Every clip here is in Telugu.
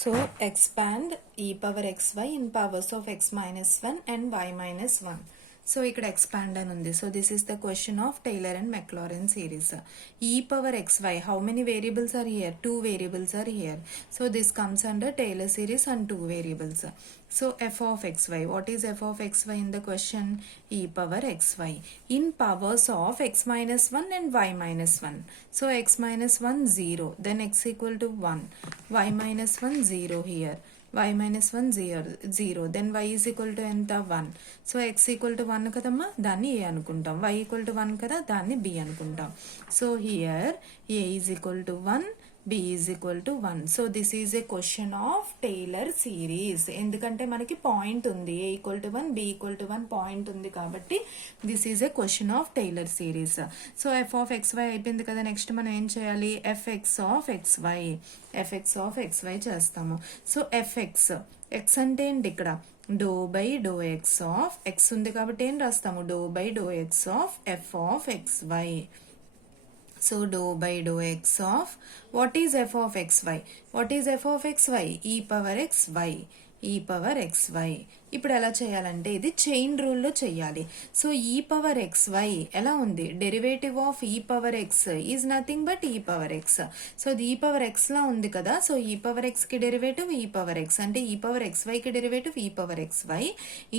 So expand e power xy in powers of x minus 1 and y minus 1. So ఇక్కడ expand అని ఉంది. So this is the question of Taylor and Maclaurin series. E power xy, how many variables are here? 2 variables are here. So this comes under Taylor series and 2 variables. So f of xy, what is f of xy in the question? E power xy in powers of x minus 1 and y minus 1. So x minus 1 0, then x equal to 1, y minus 1 0 here, y minus 1 0, then y is equal to ఎంత 1. సో x equal to 1 కదమ్మా, దాన్ని a అనుకుంటాం, y equal to 1 కదా, దాన్ని b అనుకుంటాం. So here a is equal to 1, b is equal to 1. So this is a question of Taylor series. ఎందుకంటే మనకి పాయింట్ ఉంది, a equal to 1, b equal to 1 point ఉంది కాబట్టి this is a question of Taylor series. So F of X Y అయిపోయింది కదా, నెక్స్ట్ మనం ఏం చేయాలి? F X of X Y, F X of X Y చేస్తాము. సో ఎఫ్ఎక్స్, ఎక్స్ అంటే ఏంటి ఇక్కడ? Do by do X of X ఉంది కాబట్టి ఏం రాస్తాము? Dou by do X of F of X Y. So dou by dou x of, what is f of xy? What is f of xy? E power xy, e power xy. ఇప్పుడు ఎలా చేయాలంటే ఇది చైన్ రూల్లో చేయాలి. సో ఈ పవర్ ఎక్స్ వై ఎలా ఉంది? Derivative of E power X is nothing but E power X. So ఇది ఈ పవర్ ఎక్స్ లా ఉంది కదా, సో ఈ పవర్ ఎక్స్ కి డెరివేటివ్ ఈ పవర్ ఎక్స్, అంటే ఈ పవర్ ఎక్స్ వై కి డెరివేటివ్ ఈ power X Y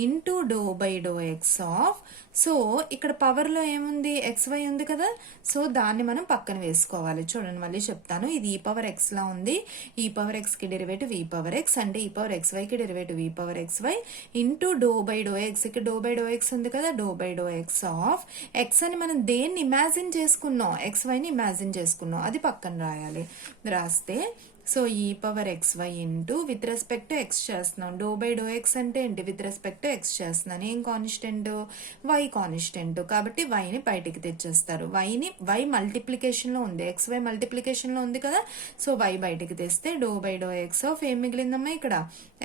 into do by do X of. So ఇక్కడ పవర్ లో ఏముంది? ఎక్స్ వై ఉంది కదా, సో దాన్ని మనం పక్కన వేసుకోవాలి. చూడండి మళ్ళీ చెప్తాను, ఇది ఈ పవర్ ఎక్స్ లా ఉంది, ఈ పవర్ ఎక్స్ కి డెరివేటివ్ ఈ పవర్ ఎక్స్, అంటే ఈ పవర్ ఎక్స్ వై కి డెరివేటివ్ ఈ power X Y into do by do X. ఇక్కడ డో బై డో ఎక్స్ ఉంది కదా, dou by do X of X అని మనం దేన్ని ఇమాజిన్ చేసుకున్నాం? ఎక్స్ వైని ఇమాజిన్ చేసుకున్నాం, అది పక్కన రాయాలి. రాస్తే సో ఈ power X Y into with respect to X చేస్తున్నాం. డో బై డో ఎక్స్ అంటే ఏంటి? విత్ రెస్పెక్ట్ టు ఎక్స్ చేస్తున్నాను. ఏం కాన్స్టెంట్? వై కాన్స్టెంట్, కాబట్టి వైని బయటికి తెచ్చేస్తారు. వై మల్టిప్లికేషన్ లో ఉంది, ఎక్స్ వై మల్టిప్లికేషన్ లో ఉంది కదా, సో వై బయటికి తెస్తే do by do X of ఏం మిగిలిందమ్మా? ఇక్కడ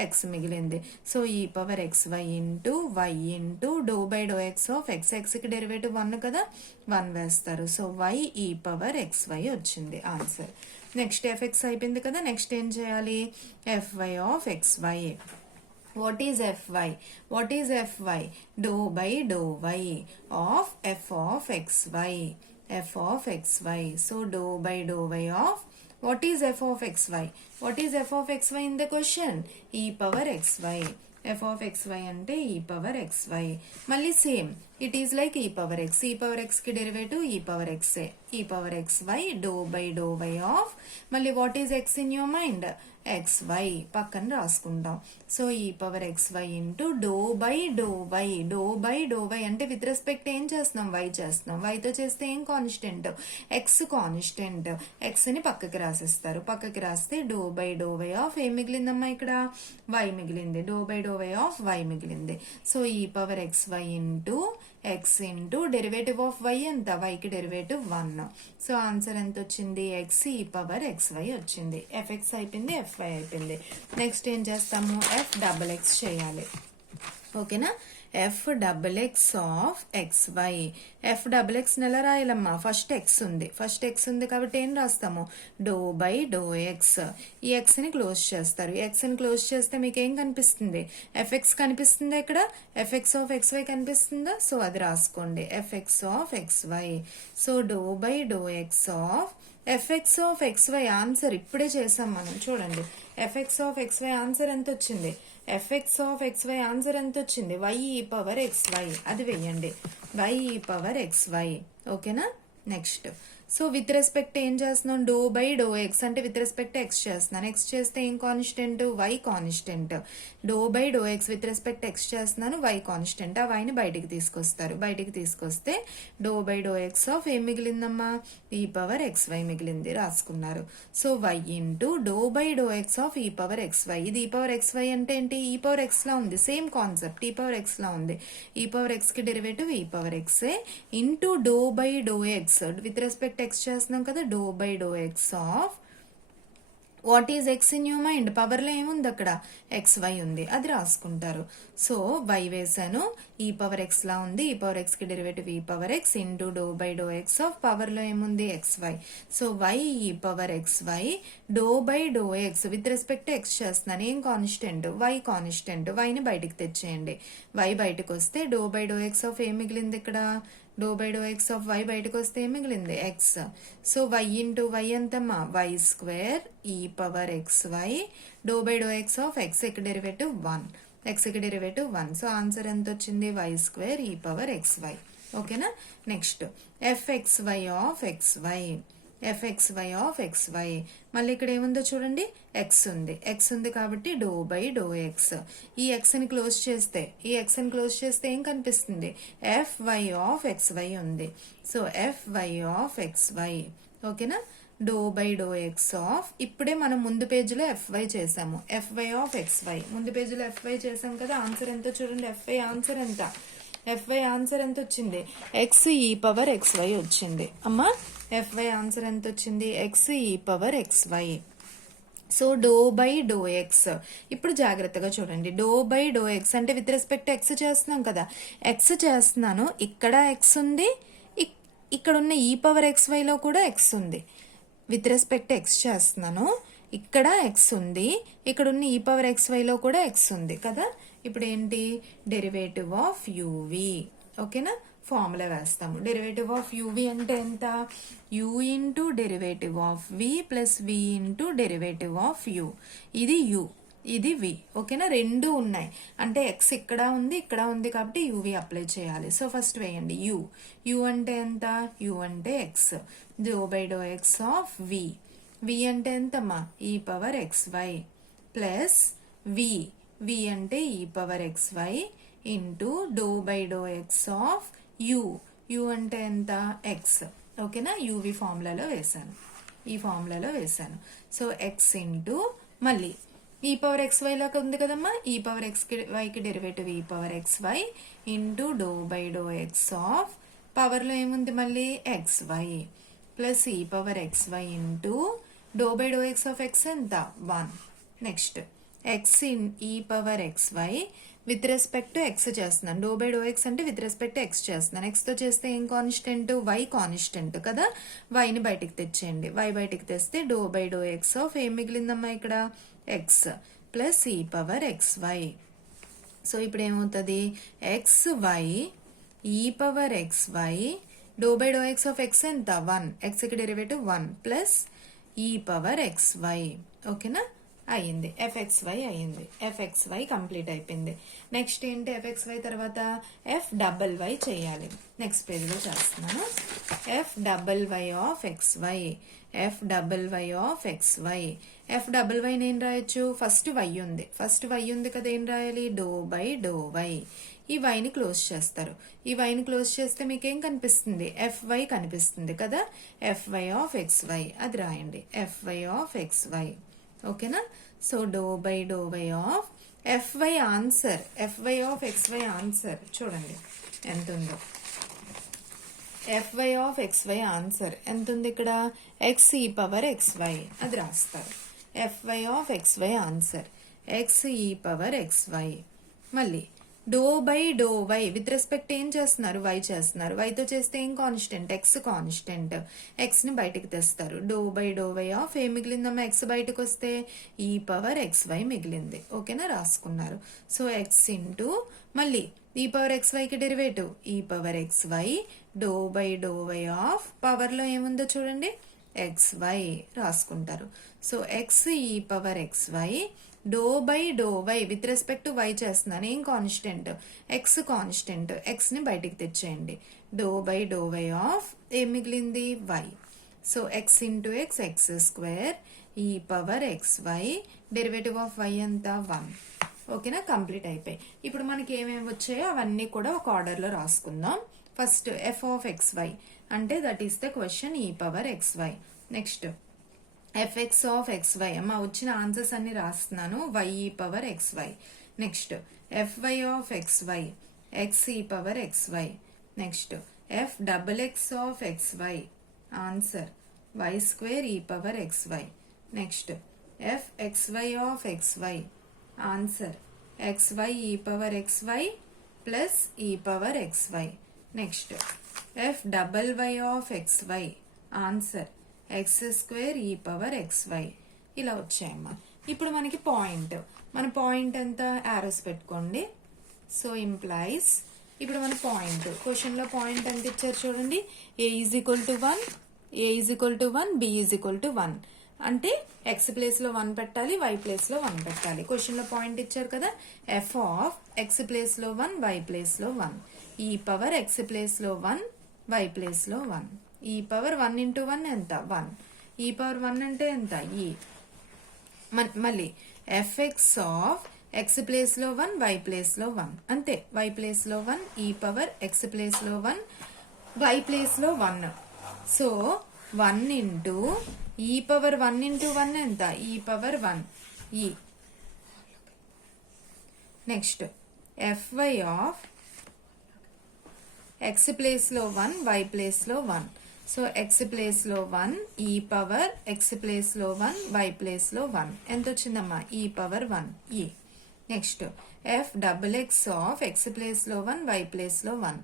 ఎక్స్ మిగిలింది. సో ఈ power X Y into Y into do by do X of X, X కి డెరివేటివ్ 1 కదా, 1 వేస్తారు. So Y E power X Y వచ్చింది ఆన్సర్. నెక్స్ట్ ఎఫ్ఎక్స్ అయిపోయింది కదా, నెక్స్ట్ ఏం చేయాలి? F Y of X Y. What is F Y? What is F Y? Dou by do why of F of X Y, F of X Y. So do by do why of, what is f of xy? What is f of xy in the question? e power xy. f of xy అంటే e power xy. మళ్ళీ same, it is like e power x, e power x కి derivative e power x, e power xy do by do why of, మళ్ళీ what is x in your mind? xy పక్కన రాసుకుంటాం. సో ఈ power xy into do by do y, do by do y అంటే విత్ రెస్పెక్ట్ ఏం చేస్తున్నాం? వై చేస్తున్నాం. వైతో చేస్తే ఏం కాన్స్టెంట్? ఎక్స్ కాన్స్టెంట్, ఎక్స్ ని పక్కకి రాసేస్తారు. పక్కకి రాస్తే dou by do why of ఏం మిగిలిందమ్మా? ఇక్కడ వై మిగిలింది, dou by do why of Y మిగిలింది. సో ఈ power xy into X into derivative of why ఎంత? వైకి డెరివేటివ్ 1. సో ఆన్సర్ ఎంత వచ్చింది? ఎక్స్ ఈ పవర్ ఎక్స్ వై వచ్చింది. ఎఫ్ఎక్స్ అయిపోయింది, ఎఫ్వై అయిపోయింది. నెక్స్ట్ ఏం చేస్తాము? ఎఫ్ డబల్ ఎక్స్ చేయాలి. ఓకేనా? F double X of X Y. F double X ఎలా రాయాలమ్మా? ఫస్ట్ ఎక్స్ ఉంది, ఫస్ట్ ఎక్స్ ఉంది కాబట్టి ఏం రాస్తాము? Dou by do X. ఈ ఎక్స్ ని క్లోజ్ చేస్తారు, ఎక్స్ ని క్లోజ్ చేస్తే మీకు ఏం కనిపిస్తుంది? ఎఫ్ఎక్స్ కనిపిస్తుందా? ఇక్కడ ఎఫ్ఎక్స్ ఆఫ్ ఎక్స్ వై కనిపిస్తుందా? సో అది రాసుకోండి, F X of X Y. So do by do X of F X of X Y. Answer ఇప్పుడే చేసాం మనం, చూడండి. F X of X Y answer ఎంత వచ్చింది? F X of X Y answer ఎంత వచ్చింది? Why E power X why, అది వెయ్యండి, Y E power X Y. ఓకేనా? నెక్స్ట్ సో విత్ రెస్పెక్ట్ ఏం చేస్తున్నాం? డో బై డో ఎక్స్ అంటే విత్ రెస్పెక్ట్ ఎక్స్ చేస్తున్నాను. ఎక్స్ చేస్తే ఏం constant? Y constant. Dou by do X with respect X చేస్తున్నాను, వై కాన్స్టెంట్. ఆ వైని బయటికి తీసుకొస్తారు, బయటికి తీసుకొస్తే dou by do X of ఏం మిగిలిందమ్మా? ఈ పవర్ ఎక్స్ వై మిగిలింది, రాసుకున్నారు. So Y into do by do X of E power X why. ఇది ఈ పవర్ ఎక్స్ వై అంటే ఏంటి? ఈ పవర్ ఎక్స్ లా ఉంది, same concept, E power X లా ఉంది. ఈ పవర్ ఎక్స్ కి డెరివేటివ్ ఈ power X into do by do X with respect X చేస్తున్నాం కదా, dou by do X of what is X in your mind? పవర్లో ఏముంది అక్కడ? XY ఉంది, అది రాసుకుంటారు. సో y వేసాను, ఈ పవర్ ఎక్స్ లా ఉంది, ఈ పవర్ ఎక్స్ కి డెరివేటివ్ ఈ power X into do by do X of పవర్లో ఏముంది? XY. సో y ఈ power XY do by do X with respect X చేస్తున్నాను. ఏం కాన్స్టెంట్? y constant. వైని బయటికి తెచ్చేయండి. y బయటకు వస్తే doe by do X of ఏం మిగిలింది ఇక్కడ? Do by do X of y బయటకు వస్తే ఏం మిగిలింది? X. So y into y ఎంతమ్మా? y square e power XY do by do X of x కి డెరివేటివ్ 1, ఎక్స్ కి డెరివేటివ్ 1. సో ఆన్సర్ ఎంత వచ్చింది? y square e power XY. ఓకేనా? Next fxy of xy, fxy of xy. మళ్ళీ ఇక్కడ ఏముందో చూడండి, ఎక్స్ ఉంది. ఎక్స్ ఉంది కాబట్టి డో బై డో ఎక్స్. ఈ ఎక్స్ ని క్లోజ్ చేస్తే, ఈ ఎక్స్ ని క్లోజ్ చేస్తే ఏం కనిపిస్తుంది? fy ఆఫ్ xy ఉంది. So fy of xy. ఓకేనా? Doe by do X of, ఇప్పుడే మనం ముందు పేజీలో fy చేసాము. fy ఆఫ్ xy ముందు పేజీలో fy చేసాం కదా. ఆన్సర్ ఎంత చూడండి? fy ఆన్సర్ ఎంత? fy ఆన్సర్ ఎంత వచ్చింది? ఎక్స్ ఈ పవర్ XY వచ్చింది అమ్మా. fy ఆన్సర్ ఎంత వచ్చింది? ఎక్స్ ఈ power XY. So do by do x. ఇప్పుడు జాగ్రత్తగా చూడండి, డో బై డో ఎక్స్ అంటే విత్ రెస్పెక్ట్ ఎక్స్ చేస్తున్నాం కదా. ఎక్స్ చేస్తున్నాను, ఇక్కడ ఎక్స్ ఉంది, ఇక్కడ ఉన్న ఈ పవర్ XY లో కూడా ఎక్స్ ఉంది. విత్ రెస్పెక్ట్ ఎక్స్ చేస్తున్నాను, ఇక్కడ ఎక్స్ ఉంది, ఇక్కడ ఉన్న ఈ పవర్ XY లో కూడా ఎక్స్ ఉంది కదా. ఇప్పుడు ఏంటి? Derivative of UV. ఓకేనా? ఫార్ములా వేస్తాము. డెరివేటివ్ ఆఫ్ యూవి అంటే ఎంత? u into derivative of v plus v into derivative of u. ఇది u, ఇది v. ఓకేనా? రెండు ఉన్నాయి అంటే ఎక్స్ ఇక్కడ ఉంది, ఇక్కడ ఉంది కాబట్టి uv అప్లై చేయాలి. సో ఫస్ట్ వేయండి u అంటే ఎంత? u అంటే x, doe by do X of v. v అంటే ఎంతమ్మా? ఈ పవర్ XY ప్లస్ v అంటే ఈ power XY into do by do X of u అంటే ఎంత? ఎక్స్. ఓకేనా? యూవి ఫార్ములాలో వేసాను, ఈ ఫార్ములాలో వేసాను. సో ఎక్స్ ఇంటూ మళ్ళీ ఈ పవర్ XY లాగా ఉంది కదమ్మా, ఈ పవర్ XYకి డెరివేటివ్ ఈ power XY into do by do X of పవర్లో ఏముంది మళ్ళీ? XY plus e power XY into do by do X of x ఎంత? 1. Next x in e power XY with respect to x చేస్తున్నాను. డో బై డో ఎక్స్ అంటే విత్ రెస్పెక్ట్ టు ఎక్స్ చేస్తున్నాను. ఎక్స్తో చేస్తే ఏం కాన్స్టెంట్? y కాన్స్టెంట్ కదా. వైని బయటికి తెచ్చేయండి. y బయటికి తెస్తే do by do X of ఏం మిగిలిందమ్మా ఇక్కడ? X plus e power XY. సో ఇప్పుడు ఏమవుతుంది? XY e power XY do by do X of x ఎంత? 1, ఎక్స్కి derivative 1 plus e power XY. ఓకేనా? అయ్యింది, fxy అయ్యింది. fxy కంప్లీట్ అయిపోయింది. నెక్స్ట్ ఏంటి? fxy తర్వాత f"y చేయాలి. నెక్స్ట్ పేజ్లో చేస్తున్నాను. f"y of xy, f"y of xy. f"y ఏం రాయొచ్చు? ఫస్ట్ y ఉంది, ఫస్ట్ y ఉంది కదా, ఏం రాయాలి? Doe by doe y. ఈ వైని క్లోజ్ చేస్తారు. ఈ వైని క్లోజ్ చేస్తే మీకేం కనిపిస్తుంది? fy కనిపిస్తుంది కదా. fy ఆఫ్ xy అది రాయండి. fy of xy. ఓకేనా? So do by of fy answer, fy of xy answer చూడండి ఎంత ఉందో. fy ఆఫ్ xy ఆన్సర్ ఎంత ఉంది ఇక్కడ? x ఈ పవర్ XY అది రాస్తారు. fy of xy answer x e power XY. మళ్ళీ doe by do y with respect ఏం చేస్తున్నారు? y చేస్తున్నారు. వైతో చేస్తే ఏం కాన్స్టెంట్? X constant. ఎక్స్ ని బయటికి తెస్తారు. Doe by do why of ఏం మిగిలిందమ్మా? ఎక్స్ బయటకు వస్తే ఈ పవర్ XY మిగిలింది. ఓకేనా? రాసుకున్నారు. సో ఎక్స్ ఇంటూ మళ్ళీ ఈ పవర్ XYకి డెరివేటివ్ ఈ power XY do by do why of పవర్లో ఏముందో చూడండి, XY రాసుకుంటారు. సో ఎక్స్ ఈ power XY do by do y with respect to y చేస్తున్నాను. ఏం కాన్స్టెంట్? X constant. ఎక్స్ ని బయటికి తెచ్చేయండి. Do by do why of ఏం మిగిలింది? Y. So x into x, x square e power XY derivative of why ఎంత? 1. ఓకేనా? కంప్లీట్ అయిపోయి ఇప్పుడు మనకి ఏమేమి వచ్చాయో అవన్నీ కూడా ఒక ఆర్డర్లో రాసుకుందాం. ఫస్ట్ f ఆఫ్ XY అంటే that is the question e power XY. Next fx of XY అమ్మ వచ్చిన ఆన్సర్స్ అన్ని రాస్తున్నాను. y ఈ power XY. Next fy of XY x e power XY. Next f"x of XY answer y square e power XY. Next fxy of xy answer xy e power xy plus e power xy. Next f"y of xy answer x square e power xy. ఇలా వచ్చాయమ్మా. ఇప్పుడు మనకి పాయింట్, మన పాయింట్ ఎంత యారోస్ పెట్టుకోండి. సో ఇంప్లైస్ ఇప్పుడు మన పాయింట్, క్వశ్చన్లో పాయింట్ ఎంత ఇచ్చారు చూడండి. a is equal to 1, a is equal to 1, b is equal to 1. అంటే x ప్లేస్లో 1 పెట్టాలి, y ప్లేస్లో 1 పెట్టాలి. క్వశ్చన్లో పాయింట్ ఇచ్చారు కదా. f ఆఫ్ x ప్లేస్లో 1, y ప్లేస్లో 1, e పవర్ x ప్లేస్లో 1, y ప్లేస్లో 1. e పవర్ 1 ఇంటూ 1 ఎంత 1, e పవర్ 1 అంటే ఎంత e. మళ్ళీ fx ఆఫ్ x ప్లేస్లో 1, y ప్లేస్లో 1 అంతే. y ప్లేస్లో 1, e పవర్ x ప్లేస్లో 1, y ప్లేస్లో 1. So 1 into e power 1 into 1 ఎంత e power 1 e. Next fy of x ప్లేస్లో 1, y ప్లేస్లో 1. సో x ప్లేస్లో 1, e పవర్ x ప్లేస్లో 1, y ప్లేస్లో 1 ఎంత వచ్చిందమ్మా e power 1 e. Next f"x of x ప్లేస్లో 1, y ప్లేస్లో 1.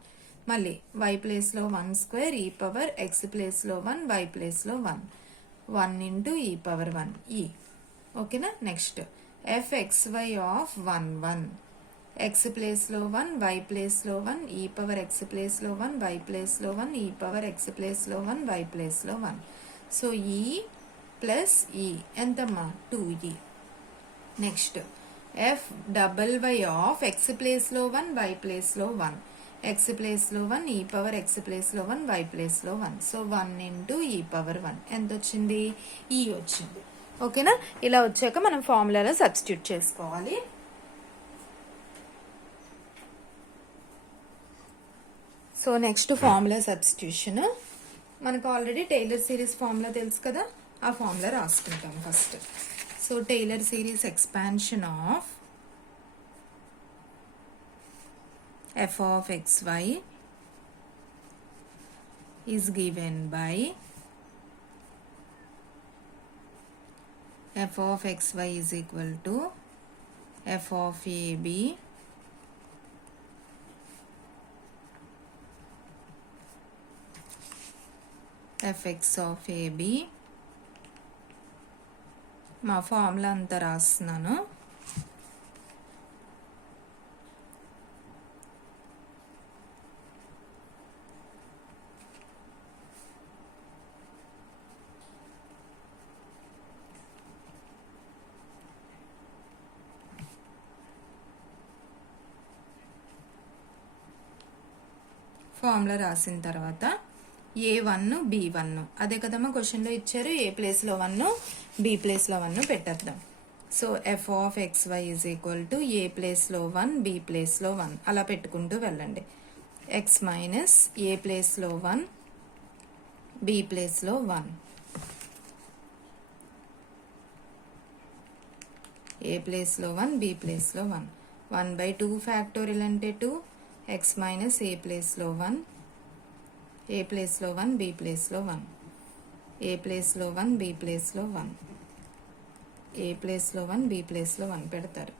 మళ్ళీ y ప్లేస్లో 1 స్క్వేర్ e పవర్ x ప్లేస్లో 1, y ప్లేస్లో 1, 1 ఇంటూ e పవర్ 1 e. ఓకేనా. నెక్స్ట్ fxy ఆఫ్ 1 1, x ప్లేస్లో 1, y ప్లేస్లో 1, e పవర్ x ప్లేస్లో 1, y ప్లేస్లో 1, e పవర్ x ప్లేస్లో 1, y ప్లేస్లో 1. సో e ప్లస్ e ఎంతమ్మా 2e. Next f"y of x ప్లేస్లో 1, y ప్లేస్లో 1, x ప్లేస్లో 1, e పవర్ x ప్లేస్లో 1, y ప్లేస్లో 1. సో 1 ఇంటూ e పవర్ 1 ఎంత వచ్చింది e వచ్చింది. ఓకేనా. ఇలా వచ్చాక మనం ఫార్ములాలో సబ్స్టిట్యూట్ చేసుకోవాలి. So next formula substitution. మనకు ఆల్రెడీ టైలర్ సిరీస్ ఫార్ములా తెలుసు కదా, ఆ ఫార్ములా రాసుకుంటాం first. So Taylor series expansion of f of xy is given by f of xy is equal to f of ab fx of ab. మా ఫార్ములా అంతా రాస్తున్నాను. ఫార్ములా రాసిన తర్వాత a1 b1 అదే కదమ్మా క్వశ్చన్లో ఇచ్చారు. ఏ ప్లేస్లో 1, b ప్లేస్లో 1 పెట్టేద్దాం. So f of xy is equal to a ప్లేస్లో 1, b ప్లేస్లో 1 అలా పెట్టుకుంటూ వెళ్ళండి. x మైనస్ ఏ ప్లేస్లో 1, b ప్లేస్లో 1, ఏ ప్లేస్లో 1, b ప్లేస్లో 1. 1/2 ఫ్యాక్టోరియల్ అంటే 2, x మైనస్ ఏ ప్లేస్లో 1, ఏ ప్లేస్లో 1, b ప్లేస్లో 1, ఏ ప్లేస్లో 1, b ప్లేస్లో 1, ఏ ప్లేస్లో 1, b ప్లేస్లో 1 పెడతారు.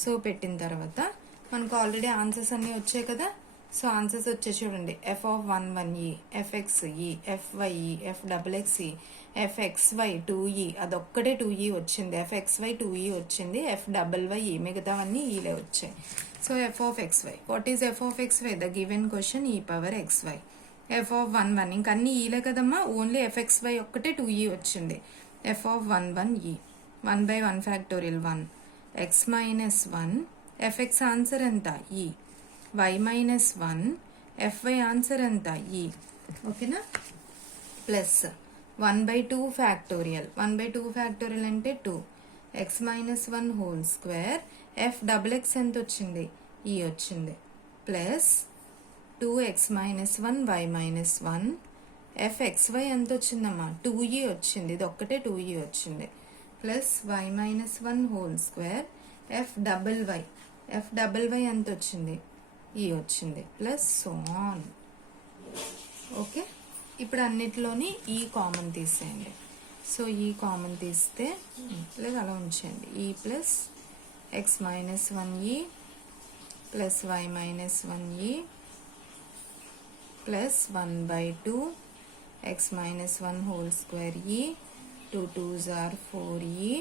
సో పెట్టిన తర్వాత మనకు ఆల్రెడీ ఆన్సర్స్ అన్నీ వచ్చాయి కదా. సో ఆన్సర్స్ వచ్చే చూడండి. f of 1 1e, fx e, fy e, f"x e, fxy 2e అదొక్కటే 2e వచ్చింది, fxy 2e వచ్చింది, f"y e మిగతావన్నీ ఈలే వచ్చాయి. So f of xy, what is f of xy? The given question e power xy. f of 1 1 ఇంకా అన్ని ఈలే కదమ్మా, ఓన్లీ fxy ఒక్కటే 2e వచ్చింది. f of 1 1e, 1/1 factorial 1, x minus 1, fx answer ఎంత e, y minus 1, fy answer ఎంత e. ఓకేనా. ప్లస్ 1/2 ఫ్యాక్టోరియల్, 1/2 ఫ్యాక్టోరియల్ అంటే 2, x minus 1 whole square, f"x ఎంత వచ్చింది e వచ్చింది, plus 2x minus 1, y minus 1, fxy ఎంత వచ్చిందమ్మా 2e వచ్చింది, ఇది ఒక్కటే 2e వచ్చింది, plus y minus 1 whole square, f"y ఎంత వచ్చింది e వచ్చింది, ప్లస్ సో ఆన్. ఓకే. ఇప్పుడు అన్నిటిలోని ఈ కామన్ తీసేయండి. సో ఈ కామన్ తీస్తే లేదా అలా ఉంచండి. E plus x minus 1e plus y minus 1e plus 1/2 x minus 1 whole square e 2 2s are 4e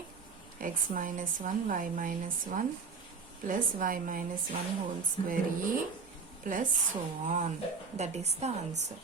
x minus 1 y minus 1 plus y minus 1 whole square e plus so on. That is the answer.